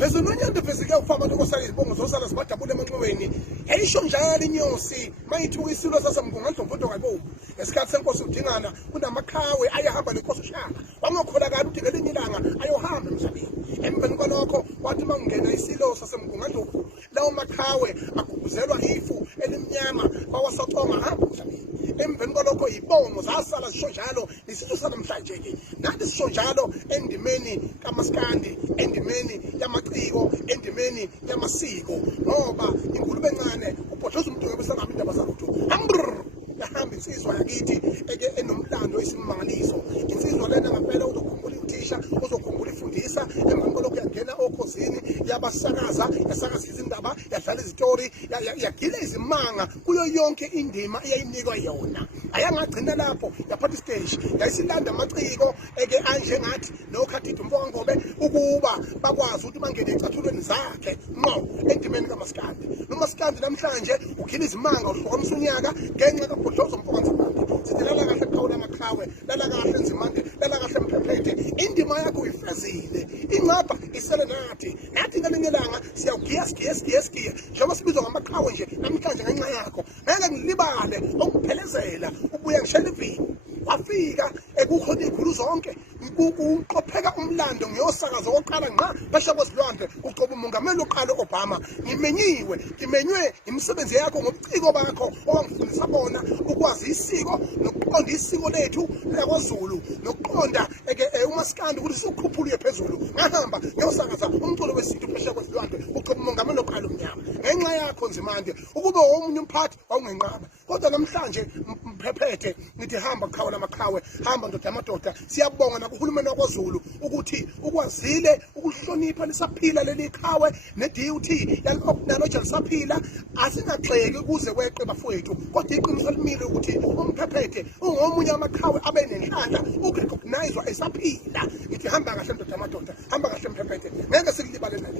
phezulu unyanda phezike ufama lokosala izibongo zosala sibadabule emanxiweni yayisho njalo inyosi mayithuka isilo sasemgungadlo mfoto kayibovu ngesikhathi senkosi udingana kunamakhawe ayahamba lenkosi ushaka wangakholakala ukuthi ngelinye ilanga ayohamba emhlabeni emveni kwalokho wathi mangena isilo sasemgungadlo lawo makhawe aguguzelwa ifu elimnyama bawasaconga hamba emhlabeni emveni kwalokho ibongo zasala zisho njalo nesizwe sanamhlanje ke nathi sisho njalo endimeni kamaskandi endimeni yamaciko endimeni yamasiko ngoba inkulumo encane ubhodloza umuntu ngebesangami indaba zakho yahamba insizwa yakithi enomlando esimangaliso insizwa lena ngempela uzokhumbula uthisha uzokhumbula ifundisa emveni kwalokho yangena okhosini yabasakaza yasakaza izindaba yadlala izitori yagila izimanga kuyo yonke indima eyayinikwa yona ayangagcina lapho yaphatha istage yayisilanda amaciko anje ngathi nokhathide umfongobe ukuba bakwazi ukuthi bangene ecathulweni zakhe no endimeni kamaskandi nomaskandi namhlanje ukhila izimanga uhlukanisa unyaka ngenxa kabhodloza umfokanzimande sithi lala kahle qhawula amakhawe lala kahle nzimande lala kahle mphephethe indima yakho uyifezile ingcapha isele nathi ngelinye ilanga siyawugiya njengoba sibizwa ngamaqhawe nje namhlanje ngenxa yakho ngeke ngilibale okuphelezela ubuya ngishela ivini wafika ekukhona izikhulu zonke ukuqopheka umlando ngiyosakaza oqala ngqa phesha kwezilwandle ucoba umongameli oqala Obama ngimenywe imisebenzi yakho ngobuciko bakho owangifundisa bona ukwazi isiko nokuqonda isiko lethu lakwaZulu nokuqonda umaskandi ukuthi sikukhuphule phezulu ngahamba ngiyosakaza umculo wesintu phesha kwezilwandle ucoba umongameli oqala umnyama ngenxa yakho Nzimande ukuba omunye umphathi wawungenqaba kodwa namhlanje mphephethe nithi hamba qhawula amakhawe hamba ndoda yamadoda siyabonga nakuhulumeni wakwaZulu ukuthi ukwazile ukuhlonipha lisaphila leli khawe ne-duty nalo lisaphila asingagxeki kuze kweqe bafowethu kodwa iqiniso limile ukuthi umphephethe ungomunye amakhawe abe nenhlanhla ukurecognizwa esaphila ngithi hamba kahle ndoda yamadoda hamba kahle mphephethe ngeke sikulibale nali